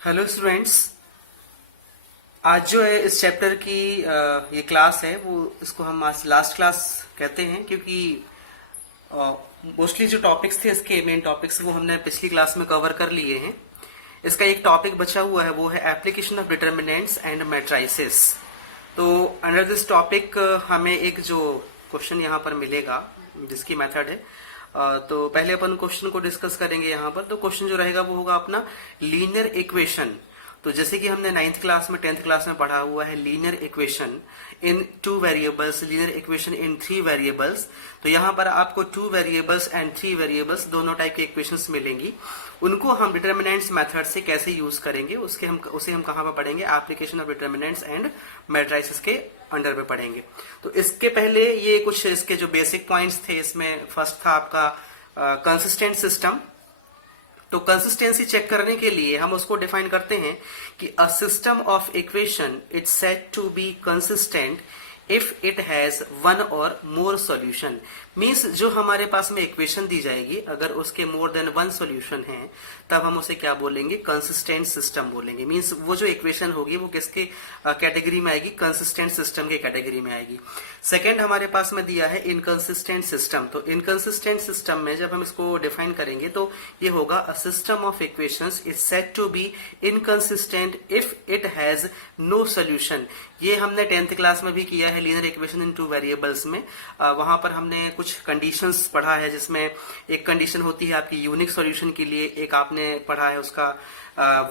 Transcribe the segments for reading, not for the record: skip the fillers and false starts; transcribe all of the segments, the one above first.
Hello students. आज जो है इस चैप्टर की ये क्लास है वो इसको हम आज लास्ट क्लास कहते हैं क्योंकि मोस्टली जो टॉपिक्स थे इसके मेन टॉपिक्स वो हमने पिछली क्लास में कवर कर लिए हैं। इसका एक टॉपिक बचा हुआ है वो है application of determinants and matrices. तो अंडर दिस टॉपिक हमें एक जो क्वेश्चन यहाँ पर मिलेगा जिसकी मेथड है तो पहले अपन क्वेश्चन को डिस्कस करेंगे यहाँ पर। तो क्वेश्चन जो रहेगा वो होगा अपना लीनियर इक्वेशन। तो जैसे कि हमने 9th क्लास में 10th क्लास में पढ़ा हुआ है linear equation in 2 variables, linear equation in 3 variables. तो यहाँ पर आपको 2 वेरिएबल्स एंड 3 वेरिएबल्स दोनों टाइप के इक्वेशंस मिलेंगी। उनको हम डिटर्मिनेंट्स मेथड से कैसे यूज करेंगे उसे हम कहाँ पर पढ़ेंगे, application of determinants and matrices के अंडर में पढ़ेंगे। तो इसके पहले ये कुछ इसके जो बेसिक पॉइंट्स थे, इसमें फर्स्ट था आपका कंसिस्टेंट सिस्टम। तो कंसिस्टेंसी चेक करने के लिए हम उसको डिफाइन करते हैं कि a system of equation it's said to be consistent if it has one or more solution. Means जो हमारे पास में इक्वेशन दी जाएगी अगर उसके मोर देन वन सॉल्यूशन है तब हम उसे क्या बोलेंगे, कंसिस्टेंट सिस्टम बोलेंगे। मीन्स वो जो इक्वेशन होगी वो किसके कैटेगरी में आएगी, कंसिस्टेंट सिस्टम के कैटेगरी में आएगी। सेकेंड हमारे पास में दिया है इनकंसिस्टेंट सिस्टम। तो इनकंसिस्टेंट सिस्टम में जब हम इसको डिफाइन करेंगे तो ये होगा a system of equations is said to be inconsistent if it has no solution. ये हमने 10th क्लास में भी किया है लीनियर इक्वेशन इन 2 वेरिएबल्स में। वहां पर हमने कुछ कंडीशंस पढ़ा है जिसमें एक कंडीशन होती है आपकी यूनिक सॉल्यूशन के लिए, एक आपने पढ़ा है उसका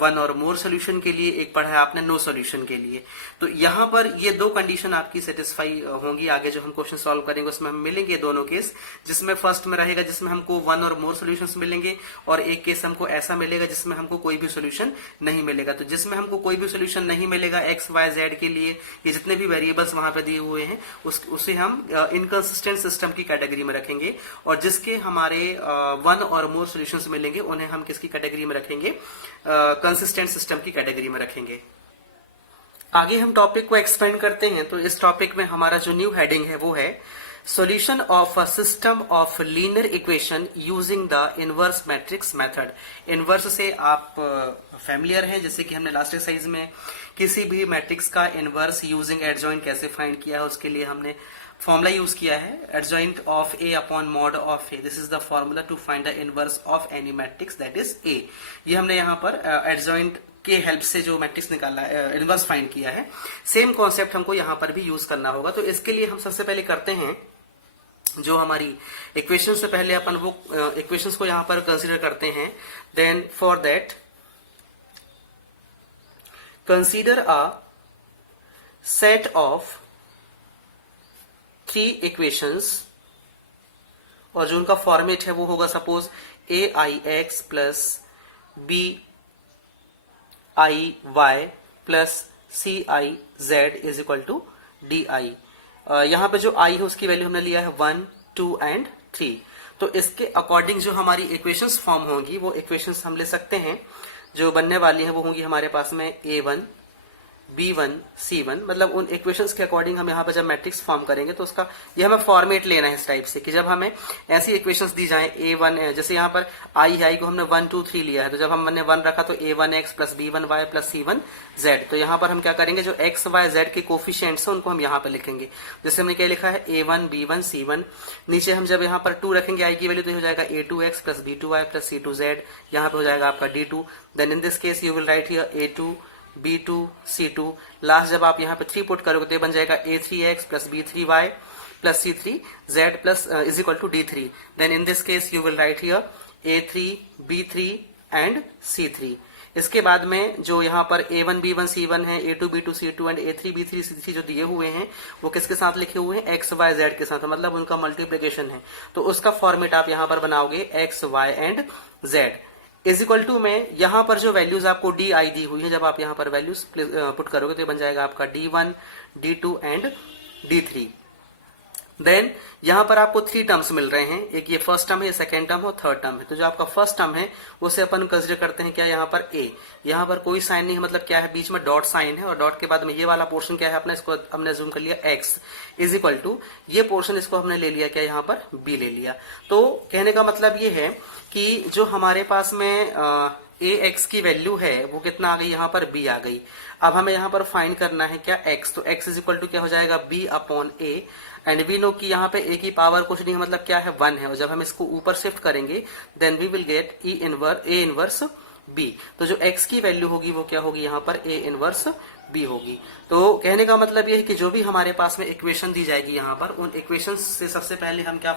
वन और मोर सोल्यूशन के लिए, एक पढ़ा है आपने नो सोल्यूशन के लिए। तो यहाँ पर ये दो कंडीशन आपकी सेटिस्फाई होंगी। आगे जो हम क्वेश्चन सॉल्व करेंगे उसमें हम मिलेंगे दोनों केस, जिसमें फर्स्ट में रहेगा जिसमें हमको वन और मोर सोल्यूशंस मिलेंगे और एक केस हमको ऐसा मिलेगा जिसमें हमको कोई भी सोल्यूशन नहीं मिलेगा। तो जिसमें हमको कोई भी सोल्यूशन नहीं मिलेगा एक्स वाई जेड के लिए, ये जितने भी वेरिएबल्स वहां पे दिए हुए हैं उसे हम इनकंसिस्टेंट सिस्टम की कैटेगरी में रखेंगे, और जिसके हमारे वन और मोर सोल्यूशंस मिलेंगे उन्हें हम किसकी कैटेगरी में रखेंगे, कंसिस्टेंट सिस्टम की कैटेगरी में रखेंगे। आगे हम टॉपिक को एक्सपेंड करते हैं। तो इस टॉपिक में हमारा जो न्यू हेडिंग है वो है solution of a system of linear equation using the inverse matrix method. Inverse से आप फैमिलियर हैं, जैसे कि हमने लास्ट एक्सरसाइज में किसी भी मैट्रिक्स का इनवर्स यूजिंग एडजॉइंट कैसे फाइंड किया है उसके लिए हमने फॉर्मूला यूज किया है, adjoint of A upon mod of A. This is the formula to find the inverse of any matrix that is A. ये हमने यहाँ पर एडजॉइंट के हेल्प से जो मैट्रिक्स निकाला है, इनवर्स फाइंड किया है। सेम कॉन्सेप्ट हमको यहाँ पर भी यूज करना होगा। तो इसके लिए हम सबसे पहले करते हैं जो हमारी इक्वेशन से पहले अपन वो इक्वेशंस को यहाँ पर कंसीडर करते हैं। Then for that consider a set of 3 equations, और जो उनका फॉर्मेट है वो होगा suppose A I X plus B I Y plus C I Z is equal to D I. यहाँ पे जो आई है उसकी वैल्यू हमने लिया है 1, 2 एंड 3। तो इसके अकॉर्डिंग जो हमारी इक्वेशंस फॉर्म होंगी वो इक्वेशंस हम ले सकते हैं। जो बनने वाली हैं वो होंगी हमारे पास में A1, B1, C1। मतलब उन इक्वेशंस के अकॉर्डिंग हम यहाँ पर जब मैट्रिक्स फॉर्म करेंगे तो उसका ये हमें फॉर्मेट लेना है इस टाइप से कि जब हमें ऐसी इक्वेशंस दी जाए A1, जैसे यहाँ पर आई को हमने 1, 2, 3 लिया है, तो जब हमने 1 रखा तो A1x plus B1y plus C1z। तो यहाँ पर हम क्या करेंगे, जो x, y, z के कोफिशिएंट्स हैं उनको हम यहाँ पर लिखेंगे। जैसे हमने क्या लिखा है A1, B1, C1। नीचे हम जब यहाँ पर 2 रखेंगे आई की वैल्यू तो हो जाएगा A2x plus B2y plus C2z। यहाँ पे हो जाएगा आपका D2। Then in this case you will write here A2, B2, C2। Last जब आप यहाँ पे 3 पुट करोगे तो ये बन जाएगा A3x plus B3y plus C3z plus is equal to D3। Then in this case you will write here A3, B3 and C3। इसके बाद में जो यहाँ पर A1, B1, C1 है, A2, B2, C2 and A3, B3, C3 जो दिए हुए हैं वो किसके साथ लिखे हुए हैं, x, y, z के साथ, मतलब उनका मल्टीप्लीकेशन है। तो उसका फॉर्मेट आप यहाँ पर बनाओगे x, y and z is equal to में यहाँ पर जो वैल्यूज आपको डी आई दी हुई है, जब आप यहाँ पर वैल्यूज पुट करोगे तो ये बन जाएगा आपका D1, D2 and D3। Then यहाँ पर आपको 3 टर्म्स मिल रहे हैं, एक ये फर्स्ट टर्म है, सेकेंड टर्म और थर्ड टर्म है। तो जो आपका फर्स्ट टर्म है उसे अपन कंसिडर करते हैं क्या, यहाँ पर ए। यहाँ पर कोई साइन नहीं है, मतलब क्या है, बीच में डॉट साइन है, और डॉट के बाद में ये वाला पोर्शन क्या है अपना, इसको हमने जूम कर लिया एक्स इज इक्वल टू ये पोर्शन, इसको हमने ले लिया क्या, यहाँ पर बी ले लिया। तो कहने का मतलब ये है कि जो हमारे पास में ए एक्स की वैल्यू है वो कितना आ गई, यहाँ पर बी आ गई। अब हमें यहाँ पर फाइंड करना है क्या, एक्स। तो एक्स इज इक्वल टू क्या हो जाएगा, B upon A. And we know कि यहाँ पे ए की पावर कुछ नहीं है, मतलब क्या है, 1 है। और जब हम इसको ऊपर शिफ्ट करेंगे then we will get A inverse B. तो जो एक्स की वैल्यू होगी वो क्या होगी, यहाँ पर ए इनवर्स बी होगी। तो कहने का मतलब ये है कि जो भी हमारे पास में इक्वेशन दी जाएगी यहाँ पर, उन इक्वेशन से सबसे पहले हम क्या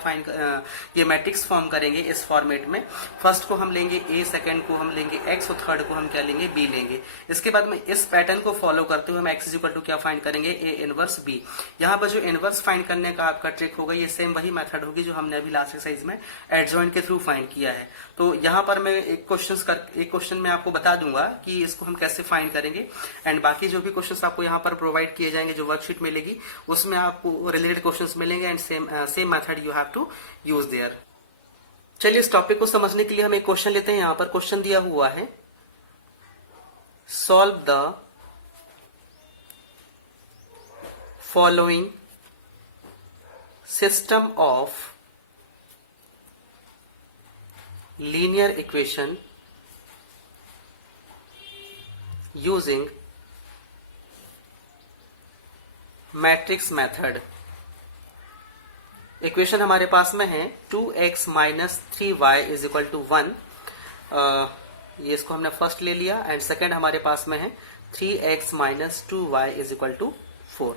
ये मैट्रिक्स फॉर्म करेंगे इस फॉर्मेट में। फर्स्ट को हम लेंगे ए, सेकंड को हम लेंगे एक्स और थर्ड को हम क्या लेंगे, बी लेंगे। इसके बाद में इस पैटर्न को फॉलो करते हुए हम एक्स इज इक्वल टू क्या फाइंड करेंगे, ए इनवर्स बी। यहाँ पर जो इनवर्स फाइंड करने का आपका ट्रिक होगा, ये सेम वही मेथड होगी जो हमने अभी लास्ट एक्सरसाइज में एडजॉइंट के थ्रू फाइंड किया है। तो यहाँ पर मैं एक क्वेश्चन में आपको बता दूंगा कि इसको हम कैसे फाइंड करेंगे। एंड बाकी जो भी क्वेश्चंस आपको यहाँ पर प्रोवाइड किए जाएंगे, जो वर्कशीट मिलेगी उसमें आपको रिलेटेड क्वेश्चंस मिलेंगे and same method you have to use there. चलिए इस टॉपिक को समझने के लिए हम एक क्वेश्चन लेते हैं। यहाँ पर क्वेश्चन दिया हुआ है, solve the following system of linear equation using matrix method. Equation हमारे पास में है 2x minus 3y is equal to 1। ये इसको हमने फर्स्ट ले लिया। एंड सेकेंड हमारे पास में है 3x minus 2y is equal to 4।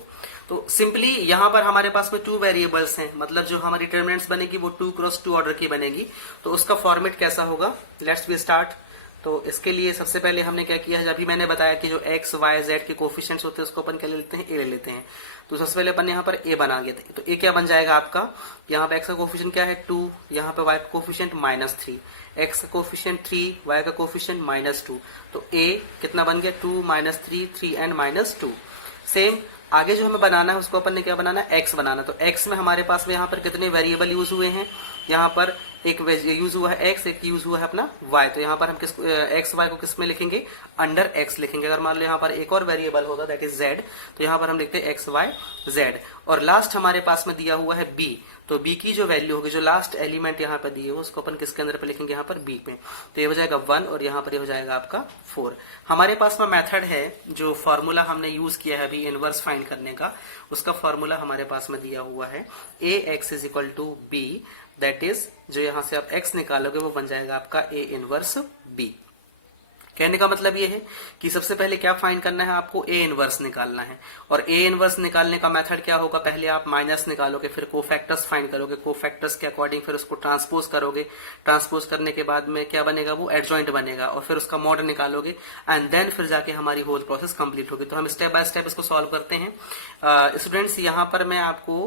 तो सिंपली यहां पर हमारे पास में 2 वेरिएबल्स हैं, मतलब जो हमारी डिटरमिनेंट्स बनेगी वो 2 क्रॉस 2 ऑर्डर की बनेगी। तो उसका फॉर्मेट कैसा होगा, लेट्स बी स्टार्ट। तो इसके लिए सबसे पहले हमने क्या किया है, अभी मैंने बताया कि जो एक्स वाई जेड के कोफिशिएंट्स होते हैं उसको अपन क्या ले लेते हैं, ए ले लेते हैं। तो सबसे पहले अपन यहाँ पर ए बना गए थे। तो ए क्या बन जाएगा आपका, यहाँ पे एक्स का कोफिशिएंट क्या है 2, यहाँ पे वाई का कोफिशिएंट -3, एक्स का कोफिशिएंट 3, वाई का कोफिशिएंट -2। तो ए कितना बन गया 2 -3, 3 एंड -2। सेम आगे जो हमें बनाना है उसको अपन ने क्या बनाना है, एक्स बनाना। तो एक्स में हमारे पास में यहाँ पर कितने वेरिएबल यूज हुए हैं, यहाँ पर एक यूज हुआ है एक्स, एक यूज हुआ है अपना वाई। तो यहाँ पर हम किस एक्स वाई को किस में लिखेंगे, अंडर एक्स लिखेंगे। अगर मान लो यहाँ पर एक और वेरिएबल होता दैट इज जेड, तो यहाँ पर हम लिखते हैं एक्स वाई जेड। और लास्ट हमारे पास में दिया हुआ है बी। तो बी की जो वैल्यू होगी, जो लास्ट एलिमेंट यहाँ पर दिए हो उसको अपन किसके अंदर पे लिखेंगे, यहाँ पर बी पे। तो ये हो जाएगा 1 और यहाँ पर ये हो जाएगा आपका 4। हमारे पास में मेथड है, जो फॉर्मूला हमने यूज किया है अभी इनवर्स फाइंड करने का, उसका फॉर्मूला हमारे पास में दिया हुआ है A X is equal to B. That is जो यहां से आप x निकालोगे वो बन जाएगा आपका a इनवर्स b। कहने का मतलब ये है कि सबसे पहले क्या फाइंड करना है, आपको a इनवर्स निकालना है। और a इनवर्स निकालने का मेथड क्या होगा, पहले आप माइनस निकालोगे, फिर कोफैक्टर्स फाइंड करोगे, कोफैक्टर्स के अकॉर्डिंग फिर उसको ट्रांसपोज करोगे। ट्रांसपोज करने के बाद में क्या बनेगा, वो एडजॉइंट बनेगा, और फिर उसका मॉड निकालोगे एंड देन फिर जाके हमारी होल प्रोसेस कंप्लीट होगी। तो हम स्टेप बाय स्टेप इसको सॉल्व करते हैं। स्टूडेंट्स यहाँ पर मैं आपको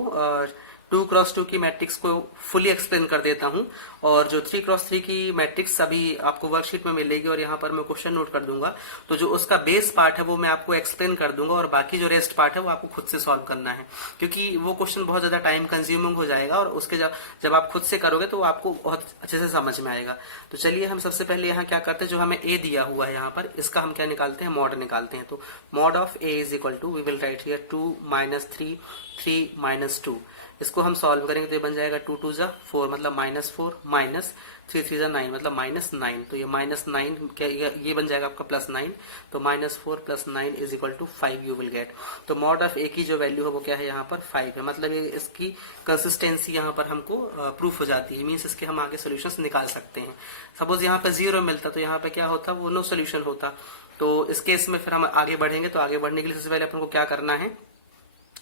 2 क्रॉस 2 की मैट्रिक्स को फुली एक्सप्लेन कर देता हूं, और जो 3 क्रॉस 3 की मैट्रिक्स अभी आपको वर्कशीट में मिलेगी और यहाँ पर मैं क्वेश्चन नोट कर दूंगा। तो जो उसका बेस पार्ट है वो मैं आपको एक्सप्लेन कर दूंगा, और बाकी जो रेस्ट पार्ट है वो आपको खुद से सॉल्व करना है, क्योंकि वो क्वेश्चन बहुत ज्यादा टाइम कंज्यूमिंग हो जाएगा, और उसके जब आप खुद से करोगे तो आपको बहुत अच्छे से समझ में आएगा। तो चलिए हम सबसे पहले यहाँ क्या करते हैं, जो हमें ए दिया हुआ है यहाँ पर, इसका हम क्या निकालते हैं, मॉड निकालते हैं। तो mod of A is equal to, we will write here 2 -3, 3 -2। इसको हम सॉल्व करेंगे तो ये बन जाएगा 2 2 जा 4 मतलब -4, माइनस 3 3 जा 9 मतलब -9। तो ये -9 क्या, ये बन जाएगा आपका +9। तो -4 + 9 is equal to 5 you will get. तो मॉड ऑफ ए की जो वैल्यू है वो क्या है, यहाँ पर 5 है। मतलब ये इसकी कंसिस्टेंसी यहाँ पर हमको प्रूफ हो जाती है, मीन्स इसके हम आगे सोल्यूशन निकाल सकते हैं। सपोज यहाँ पे 0 मिलता तो यहाँ पे क्या होता, वो नो सोल्यूशन होता। तो इस केस में फिर हम आगे बढ़ेंगे। तो आगे बढ़ने के लिए सबसे पहले अपन को क्या करना है,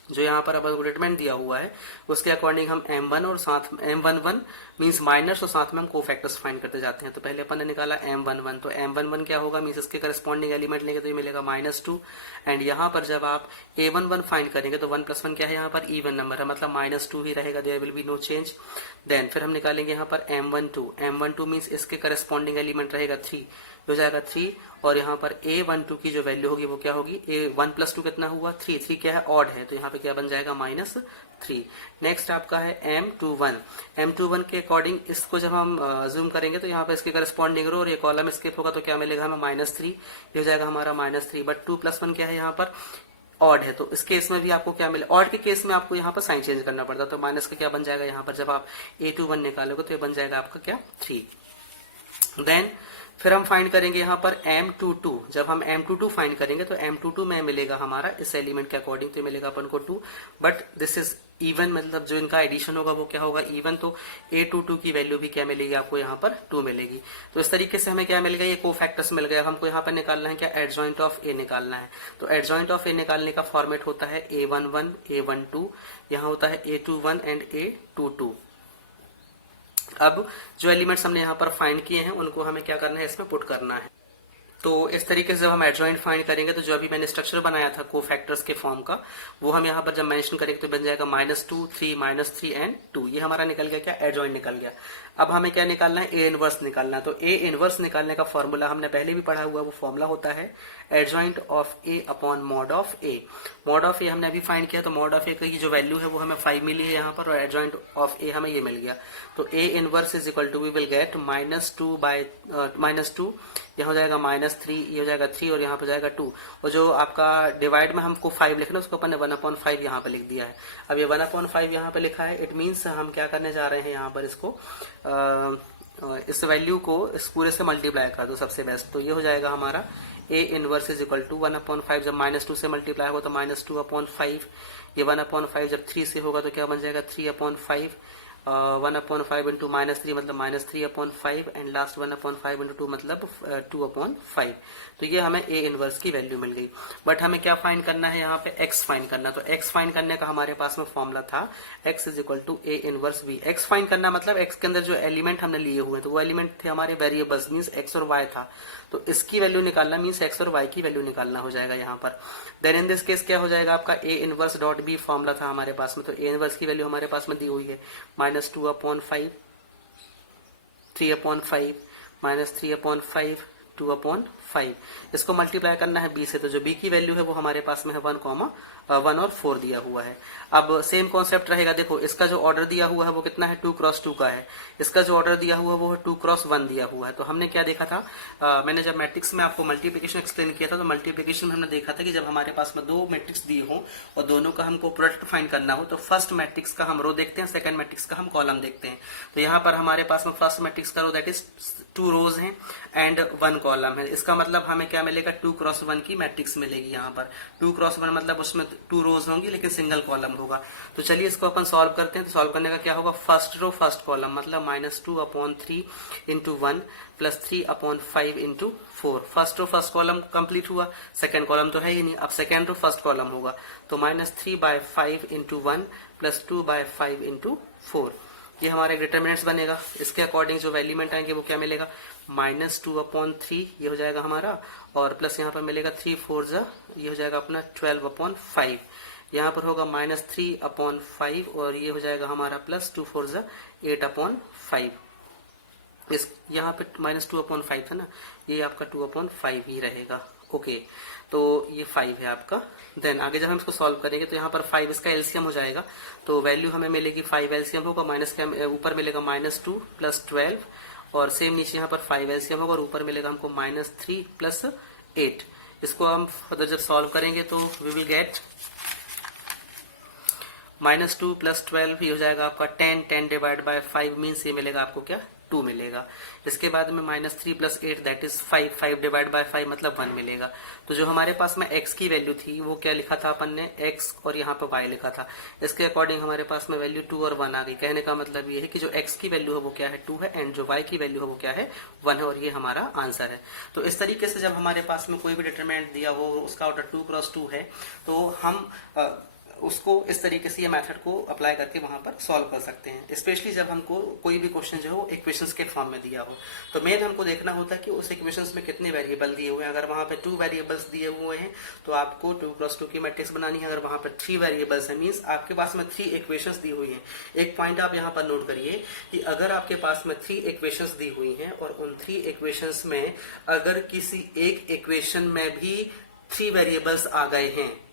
जो यहाँ पर अपन को डिटरमिनेंट दिया हुआ है उसके अकॉर्डिंग हम m1 और साथ m11 मींस माइनस और साथ में हम कोफैक्टर्स फाइंड करते जाते हैं। तो पहले अपन ने निकाला m11, तो m11 क्या होगा, मींस इसके करस्पॉन्डिंग एलिमेंट लेंगे तो ये मिलेगा -2। एंड यहाँ पर जब आप a11 फाइंड करेंगे तो 1 + 1 क्या है, यहाँ पर इवन नंबर है, मतलब -2 ही रहेगा, there will be no change. Then फिर हम निकालेंगे यहाँ पर m12 मींस इसके करस्पॉन्डिंग एलिमेंट रहेगा 3, हो जाएगा 3। और यहाँ पर a12 की जो वैल्यू होगी वो क्या होगी, 1 + 2 कितना हुआ 3, 3 क्या है ऑड है, तो यहाँ पे क्या बन जाएगा -3। नेक्स्ट आपका है m21 के अकॉर्डिंग इसको जब हम जूम करेंगे तो यहाँ पे इसके करस्पॉन्डिंग रो और ये कॉलम स्किप होगा तो क्या मिलेगा हमें -3, ये हो जाएगा हमारा -3। बट 2 + 1 क्या है, यहाँ पर ऑड है, तो इस केस में भी आपको क्या मिले, ऑड के केस में आपको यहाँ पर साइन चेंज करना पड़ता है। तो माइनस का क्या बन जाएगा, यहाँ पर जब आप a21 निकालोगे तो ये बन जाएगा आपका क्या 3। देन फिर हम फाइंड करेंगे यहाँ पर M22। जब हम M22 फाइंड करेंगे तो M22 में मिलेगा हमारा इस एलिमेंट के अकॉर्डिंग तो मिलेगा अपन को 2, बट दिस इज इवन, मतलब जो इनका एडिशन होगा वो क्या होगा, इवन। तो A22 की वैल्यू भी क्या मिलेगी आपको यहाँ पर 2 मिलेगी। तो इस तरीके से हमें क्या मिल गया, ये कोफैक्टर्स मिल गया। हमको यहाँ पर निकालना है क्या, एडजॉइंट ऑफ A निकालना है। तो एडजॉइंट ऑफ A निकालने का फॉर्मेट होता है A11 A12, यहाँ होता है A21 एंड A22। अब जो एलिमेंट्स हमने यहाँ पर फाइंड किए हैं उनको हमें क्या करना है, इसमें पुट करना है। तो इस तरीके से जब हम एडजॉइंट फाइंड करेंगे तो जो अभी मैंने स्ट्रक्चर बनाया था कोफैक्टर्स के फॉर्म का, वो हम यहाँ पर जब मेंशन करेंगे तो बन जाएगा -2 3 -3 एंड 2। ये हमारा निकल गया क्या, एडजॉइंट निकल गया। अब हमें क्या निकालना है, ए इनवर्स निकालना है। तो ए इनवर्स निकालने का फॉर्मूला हमने पहले भी पढ़ा हुआ, वो फॉर्मूला होता है adjoint of A upon mod of A. Mod of A हमने अभी फाइंड किया, तो मॉड ऑफ ए की जो वैल्यू है वो हमें 5 मिली है यहाँ पर, और एडजॉइंट ऑफ ए हमें ये मिल गया। तो A inverse is equal to we will get -2 यहाँ हो जाएगा -3, ये हो जाएगा 3 और यहाँ पे जाएगा 2। और जो आपका डिवाइड में हमको 5 लिखना उसको अपन ने 1/5 यहाँ पे लिख दिया है। अब ये 1/5 यहाँ पे लिखा है, इट मीन्स हम क्या करने जा रहे हैं यहाँ पर इसको इस वैल्यू को इस पूरे से मल्टीप्लाई कर दो सबसे बेस्ट। तो ये हो जाएगा हमारा A inverse is equal to 1/5। जब -2 से मल्टीप्लाई होगा तो -2/5, ये 1/5 जब 3 से होगा तो क्या बन जाएगा 3/5, 1/5 इंटू -3 मतलब -3/5 एंड लास्ट 1/5 इंटू 2 मतलब 2/5। तो ये हमें ए इनवर्स की वैल्यू मिल गई। बट हमें क्या फाइंड करना है, यहाँ पे एक्स फाइंड करना। तो एक्स फाइंड करने का हमारे पास में फॉर्मूला था X is equal to A inverse B. X find करना मतलब एक्स के अंदर जो एलिमेंट हमने लिए हुए तो वो एलिमेंट थे हमारे वेरिएबल्स, मीन्स एक्स और वाई था। तो इसकी वैल्यू निकालना मीन्स एक्स और वाई की वैल्यू निकालना हो जाएगा यहाँ पर। देन इन दिस केस क्या हो जाएगा आपका A inverse dot B formula था हमारे पास में। तो ए इनवर्स की वैल्यू हमारे पास में दी हुई है -2/5, 3/5, -3/5, 2/5। इसको मल्टीप्लाई करना है b से, तो जो b की वैल्यू है वो हमारे पास में है 1 और 4 दिया हुआ है। अब सेम कॉन्सेप्ट रहेगा, देखो इसका जो ऑर्डर दिया हुआ है वो कितना है, 2x2 का है। इसका जो ऑर्डर दिया हुआ है वो है 2x1 दिया हुआ है। तो हमने क्या देखा था, मैंने जब मैट्रिक्स में आपको मल्टीप्लिकेशन एक्सप्लेन किया था, तो मल्टीप्लिकेशन में हमने देखा था कि जब हमारे पास में दो मैट्रिक्स दिए हो और दोनों का हमको प्रोडक्ट फाइंड करना हो तो फर्स्ट मैट्रिक्स का हम रो देखते हैं, सेकंड मैट्रिक्स का हम कॉलम देखते हैं। तो यहाँ पर हमारे पास में फर्स्ट मैट्रिक्स का रो दैट इज 2 रोज हैं एंड 1 कॉलम है। इसका मतलब हमें क्या मिलेगा, 2x1 की मैट्रिक्स मिलेगी। यहाँ पर 2x1 मतलब उसमें 2 रोज होंगी लेकिन सिंगल कॉलम होगा। तो चलिए इसको अपन सॉल्व करते हैं। तो सॉल्व करने का क्या होगा, फर्स्ट रो फर्स्ट कॉलम मतलब -2/3 into 1 plus 3/5 into 4। First row first column complete हुआ, सेकंड कॉलम तो है ही नहीं। अब सेकंड रो फर्स्ट कॉलम होगा तो -3/5 इंटू 1 प्लस 2/5 इंटू 4। ये हमारे डिटरमिनेंट्स बनेगा। इसके अकॉर्डिंग जो एलिमेंट आएंगे वो क्या मिलेगा, -2/3 ये हो जाएगा हमारा, और प्लस यहाँ पर मिलेगा 3 4 ये हो जाएगा अपना 12/5। यहाँ पर होगा -3/5 और ये हो जाएगा हमारा प्लस 2 4 8/5। इस यहाँ पे -2/5 था ना, ये आपका 2/5 ही रहेगा। ओके, तो ये 5 है आपका। देन आगे जब हम इसको सॉल्व करेंगे तो यहाँ पर 5 इसका एलसीएम हो जाएगा। तो वैल्यू हमें मिलेगी 5 एलसीएम होगा, माइनस के ऊपर मिलेगा -2 प्लस 12 और सेम नीचे यहाँ पर 5 एलसीएम होगा और ऊपर मिलेगा हमको -3 प्लस 8। इसको हम फर्दर जब सॉल्व करेंगे तो वी विल गेट -2 प्लस 12 ये हो जाएगा आपका 10 डिवाइड बाय 5 मीन्स ये मिलेगा आपको क्या, 2 मिलेगा। इसके बाद में -3 plus 8 that is 5 divide by 5 मतलब 1 मिलेगा। तो जो हमारे पास में x की वैल्यू थी वो क्या लिखा था अपन ने, x और यहाँ पर y लिखा था। इसके अकॉर्डिंग हमारे पास में वैल्यू 2 और 1 आ गई। कहने का मतलब ये है कि जो x की वैल्यू है वो क्या है, 2 है एंड जो y की वैल्यू है वो क्या है, 1 है, और ये हमारा आंसर है। तो इस तरीके से जब हमारे पास में कोई भी डिटरमिनेंट दिया हो उसका ऑर्डर 2x2 है तो हम उसको इस तरीके से ये मेथड को अप्लाई करके वहां पर सॉल्व कर सकते हैं। स्पेशली जब हमको कोई भी क्वेश्चन जो है वो इक्वेशंस के फॉर्म में दिया हो तो मेन हमको देखना होता है कि उस इक्वेशंस में कितने वेरिएबल दिए हुए हैं। अगर वहां पे 2 वेरिएबल्स दिए हुए हैं तो आपको 2x2 की मैट्रिक्स बनानी है। अगर वहां पर 3 वेरिएबल्स है मीन्स आपके पास में 3 इक्वेशंस दी हुई है। एक पॉइंट आप यहाँ पर नोट करिए कि अगर आपके पास में 3 इक्वेशंस दी हुई है और उन 3 इक्वेशंस में अगर किसी एक इक्वेशन में भी 3 वेरिएबल्स आ गए हैं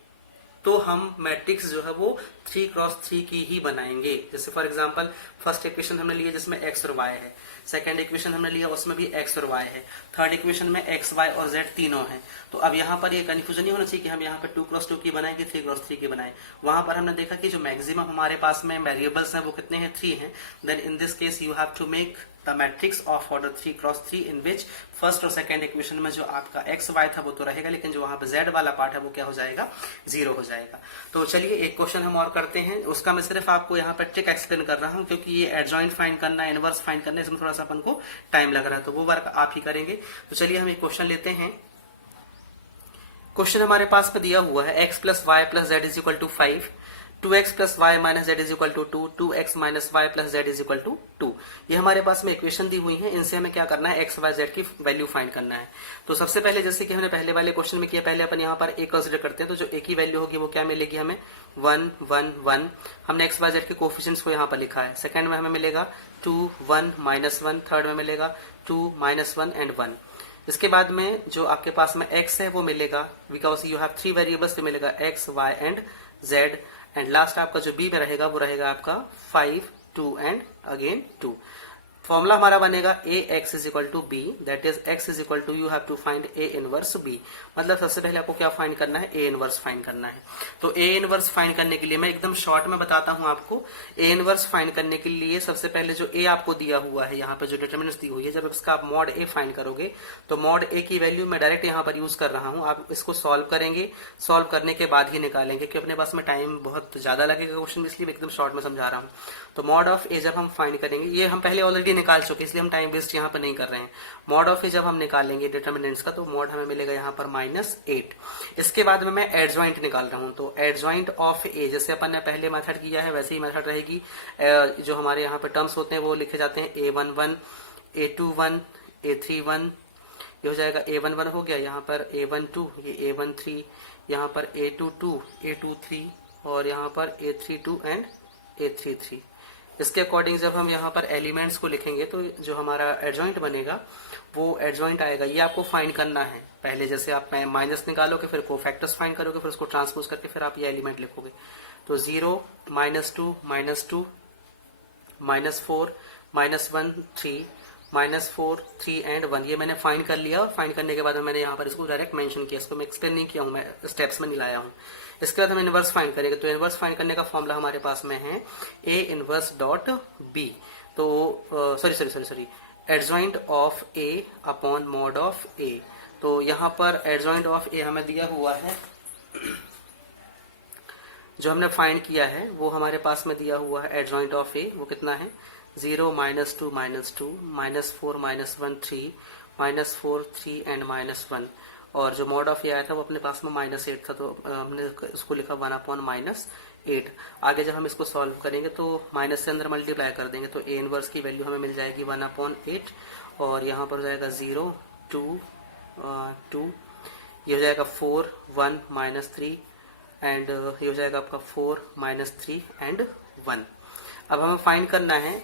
तो हम मैट्रिक्स जो है वो 3x3 की ही बनाएंगे। जैसे फॉर एग्जांपल फर्स्ट इक्वेशन हमने लिया जिसमें x और y है, सेकंड इक्वेशन हमने लिया उसमें भी x और y है, थर्ड इक्वेशन में x, y और z तीनों हैं। तो अब यहाँ पर ये कंफ्यूजन नहीं होना चाहिए कि हम यहाँ पर 2x2 की बनाएं कि 3x3 की बनाएं। वहां पर हमने देखा कि जो मैक्सिमम हमारे पास में वेरिएबल्स हैं वो कितने हैं, 3 हैं। Then in this case you have to make the matrix of order 3 cross 3 in which first और सेकंड इक्वेशन में जो आपका एक्स वाई था वो तो रहेगा, लेकिन जो वहां पे जेड वाला पार्ट है वो क्या हो जाएगा, 0 हो जाएगा। तो चलिए एक क्वेश्चन हम और करते हैं। उसका मैं सिर्फ आपको यहाँ पर ट्रिक एक्सप्लेन कर रहा हूँ, क्योंकि ये एडजॉइंट फाइंड करना है, इनवर्स फाइंड करना है, इसमें थोड़ा सा अपन को टाइम लग रहा है, तो वो वर्क आप ही करेंगे। तो चलिए हम एक क्वेश्चन लेते हैं। क्वेश्चन हमारे पास में दिया हुआ है x plus Y plus Z is equal to 5, 2x plus Y minus Z is equal to 2, 2x minus Y plus Z is equal to 2। ये हमारे पास में इक्वेशन दी हुई है, इनसे हमें क्या करना है, x y z की वैल्यू फाइंड करना है। तो सबसे पहले जैसे कि हमने पहले वाले क्वेश्चन में किया, पहले अपन यहाँ पर a कंसिडर करते हैं, तो जो a की वैल्यू होगी वो क्या मिलेगी हमें, 1 1 1। हमने x y z के कोफिशिएंट्स को यहाँ पर लिखा है। सेकंड में हमें मिलेगा 2 1 -1, थर्ड में मिलेगा 2 -1 एंड 1। इसके बाद में जो आपके पास में x है वो मिलेगा, बिकॉज यू हैव 3 वेरिएबल्स, तो मिलेगा x y and z। And last आपका जो b में रहेगा वो रहेगा आपका 5 2 एंड अगेन 2। फॉर्मूला हमारा बनेगा a x is equal to B, that is x is equal to you have to find a inverse b। मतलब सबसे पहले आपको क्या फाइंड करना है, a इनवर्स फाइंड करना है। तो a इनवर्स फाइंड करने के लिए मैं एकदम शॉर्ट में बताता हूं आपको। a इनवर्स फाइंड करने के लिए सबसे पहले जो a आपको दिया हुआ है, यहाँ पे जो डिटरमिनेंट्स दी हुई है, जब इसका आप मॉड a फाइंड करोगे तो मॉड a की वैल्यू मैं डायरेक्ट यहाँ पर यूज कर रहा हूँ। आप इसको सॉल्व करेंगे, सॉल्व करने के बाद ही निकालेंगे, क्योंकि अपने पास में टाइम बहुत ज्यादा लगेगा क्वेश्चन, इसलिए मैं एकदम शॉर्ट में समझा रहा हूँ। तो मॉड ऑफ a जब हम फाइंड करेंगे, ये हम पहले ऑलरेडी निकाल चुके, इसलिए हम टाइम वेस्ट यहाँ पर नहीं कर रहे हैं। मॉड ऑफ ए जब हम निकालेंगे डिटरमिनेंट्स का, तो मॉड हमें मिलेगा यहाँ पर -8। इसके बाद में मैं एडजॉइंट निकाल रहा हूँ, तो एडजॉइंट ऑफ ए, जैसे अपन ने पहले मेथड किया है वैसे ही मेथड रहेगी। जो हमारे यहाँ पे टर्म्स होते हैं वो लिखे जाते हैं a11 a21 a31, ये हो जाएगा a11 हो गया, यहाँ पर a12, ये a13, यहाँ पर a22 a23 और यहाँ पर a32 एंड a33। इसके अकॉर्डिंग जब हम यहाँ पर एलिमेंट्स को लिखेंगे तो जो हमारा एडजॉइंट बनेगा वो एडजॉइंट आएगा। ये आपको फाइंड करना है पहले, जैसे आप माइनस निकालोगे, फिर कोफैक्टर्स फाइंड करोगे, फिर उसको ट्रांसपोज करके फिर आप ये एलिमेंट लिखोगे। तो 0 -2 -2 -4 -1 3 -4 3 एंड 1, ये मैंने फाइंड कर लिया। फाइंड करने के बाद मैंने यहाँ पर इसको डायरेक्ट मेंशन किया, इसको मैं एक्सप्लेन नहीं किया हूँ, मैं स्टेप्स में नहीं लाया हूँ। इसके बाद हम इनवर्स फाइंड करेंगे, तो इनवर्स फाइंड करने का फॉर्मूला हमारे पास में है a इनवर्स डॉट b। तो sorry adjoint of a upon mod of a। तो यहाँ पर एडजॉइंट ऑफ a हमें दिया हुआ है, जो हमने फाइंड किया है वो हमारे पास में दिया हुआ है। एडजॉइंट ऑफ a वो कितना है, 0 -2 -2 -4 -1 3 -4 3 एंड -1। और जो मॉड ऑफ ए आया था वो अपने पास में -8 था, तो हमने उसको लिखा 1/8। आगे जब हम इसको सॉल्व करेंगे तो माइनस से अंदर मल्टीप्लाई कर देंगे, तो ए इनवर्स की वैल्यू हमें मिल जाएगी 1/8, और यहाँ पर हो जाएगा 0 2 2, ये हो जाएगा 4 1 -3 एंड ये हो जाएगा आपका 4 -3 एंड 1। अब हमें फाइंड करना है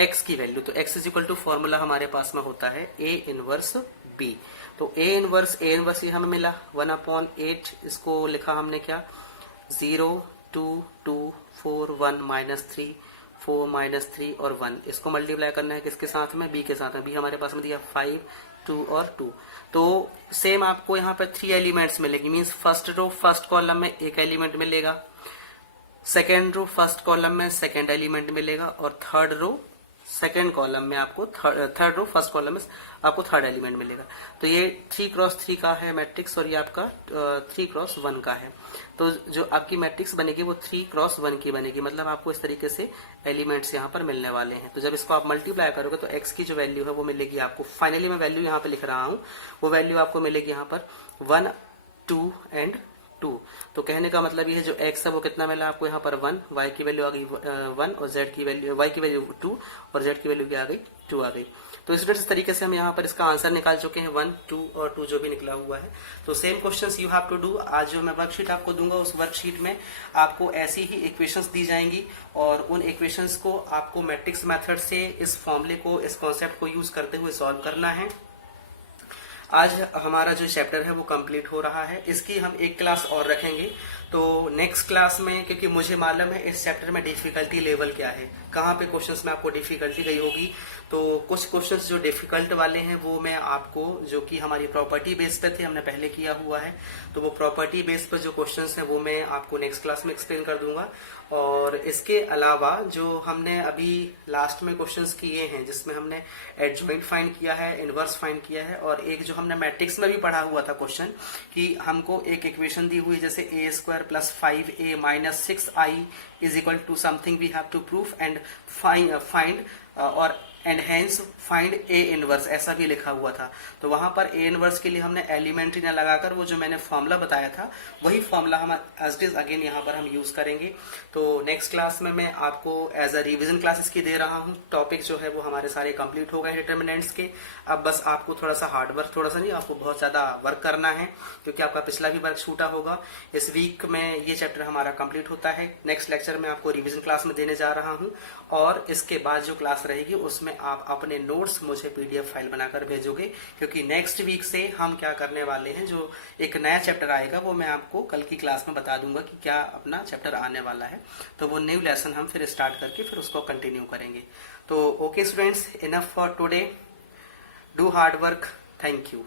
x की वैल्यू, तो x is equal to formula हमारे पास में होता है a इनवर्स b। तो a इनवर्स ये हमें मिला 1/8, इसको लिखा हमने क्या, 0 2 2 4 1 -3 4 -3 और 1। इसको मल्टीप्लाई करना है किसके साथ में, b के साथ में। b हमारे पास में दिया 5 2 और 2। तो सेम आपको यहाँ पे 3 एलिमेंट्स मिलेगी, means first row first column में एक एलिमेंट मिलेगा, सेकेंड रो फर्स्ट कॉलम में सेकेंड एलिमेंट मिलेगा, और थर्ड रो सेकेंड कॉलम में आपको थर्ड रो फर्स्ट कॉलम में आपको थर्ड एलिमेंट मिलेगा। तो ये 3x3 का है मैट्रिक्स, और ये आपका 3x1 का है। तो जो आपकी मैट्रिक्स बनेगी वो 3x1 की बनेगी, मतलब आपको इस तरीके से एलिमेंट्स यहाँ पर मिलने वाले हैं। तो जब इसको आप मल्टीप्लाई करोगे तो x की जो वैल्यू है वो मिलेगी आपको, फाइनली मैं वैल्यू यहाँ पे लिख रहा हूँ, वो वैल्यू आपको मिलेगी यहाँ पर 1 2 एंड 2। तो कहने का मतलब ये है जो x है वो कितना मिला आपको यहाँ पर 1, y की वैल्यू आ गई 1 और z की वैल्यू, y की वैल्यू 2 और z की वैल्यू क्या आ गई, 2 आ गई। तो इस तरीके से हम यहाँ पर इसका आंसर निकाल चुके हैं, 1 2 और 2 जो भी निकला हुआ है। तो same questions you have to do. आज जो मैं वर्कशीट आपको दूंगा उस वर्कशीट में आपको ऐसी ही इक्वेशंस दी जाएंगी, और उन इक्वेशंस को आपको मैट्रिक्स मेथड से इस फॉर्मूले को, इस कॉन्सेप्ट को यूज करते हुए सॉल्व करना है। आज हमारा जो चैप्टर है वो कंप्लीट हो रहा है, इसकी हम एक क्लास और रखेंगे। तो नेक्स्ट क्लास में, क्योंकि मुझे मालूम है इस चैप्टर में डिफिकल्टी लेवल क्या है, कहाँ पे क्वेश्चंस में आपको डिफिकल्टी गई होगी, तो कुछ क्वेश्चंस जो डिफिकल्ट वाले हैं वो मैं आपको, जो कि हमारी प्रॉपर्टी बेस पे थे, हमने पहले किया हुआ है, तो वो प्रॉपर्टी बेस पर जो क्वेश्चंस हैं वो मैं आपको नेक्स्ट क्लास में एक्सप्लेन कर दूंगा। और इसके अलावा जो हमने अभी लास्ट में क्वेश्चंस किए हैं, जिसमें हमने एडजॉइंट फाइंड किया है, इनवर्स फाइंड किया है, और एक जो हमने मैट्रिक्स में भी पढ़ा हुआ था क्वेश्चन कि हमको एक इक्वेशन दी हुई जैसे a² + 5a - 6i is equal to something we have to proof and find और and hence find A inverse, ऐसा भी लिखा हुआ था। तो वहां पर ए इनवर्स के लिए हमने एलिमेंट्री न लगाकर वो जो मैंने फॉर्मूला बताया था वही फॉर्मूला हम एज इट इज अगेन यहाँ पर हम यूज करेंगे। तो नेक्स्ट क्लास में मैं आपको एज अ रिवीजन क्लासेस की दे रहा हूँ। टॉपिक जो है वो हमारे सारे कंप्लीट हो गए डिटर्मिनेंट्स के। अब बस आपको थोड़ा सा हार्ड वर्क, थोड़ा सा नहीं, आपको बहुत ज्यादा वर्क करना है, क्योंकि आपका पिछला भी वर्क छूटा होगा। इस वीक में ये चैप्टर हमारा कंप्लीट होता है। नेक्स्ट लेक्चर में आपको रिवीजन क्लास में देने जा रहा हूँ, और इसके बाद जो क्लास रहेगी उसमें आप अपने नोट्स मुझे पीडीएफ फाइल बनाकर भेजोगे, क्योंकि नेक्स्ट वीक से हम क्या करने वाले हैं, जो एक नया चैप्टर आएगा वो मैं आपको कल की क्लास में बता दूंगा कि क्या अपना चैप्टर आने वाला है। तो वो न्यू लेसन हम फिर स्टार्ट करके फिर उसको कंटिन्यू करेंगे। तो okay students, enough for today, do hard work, thank you.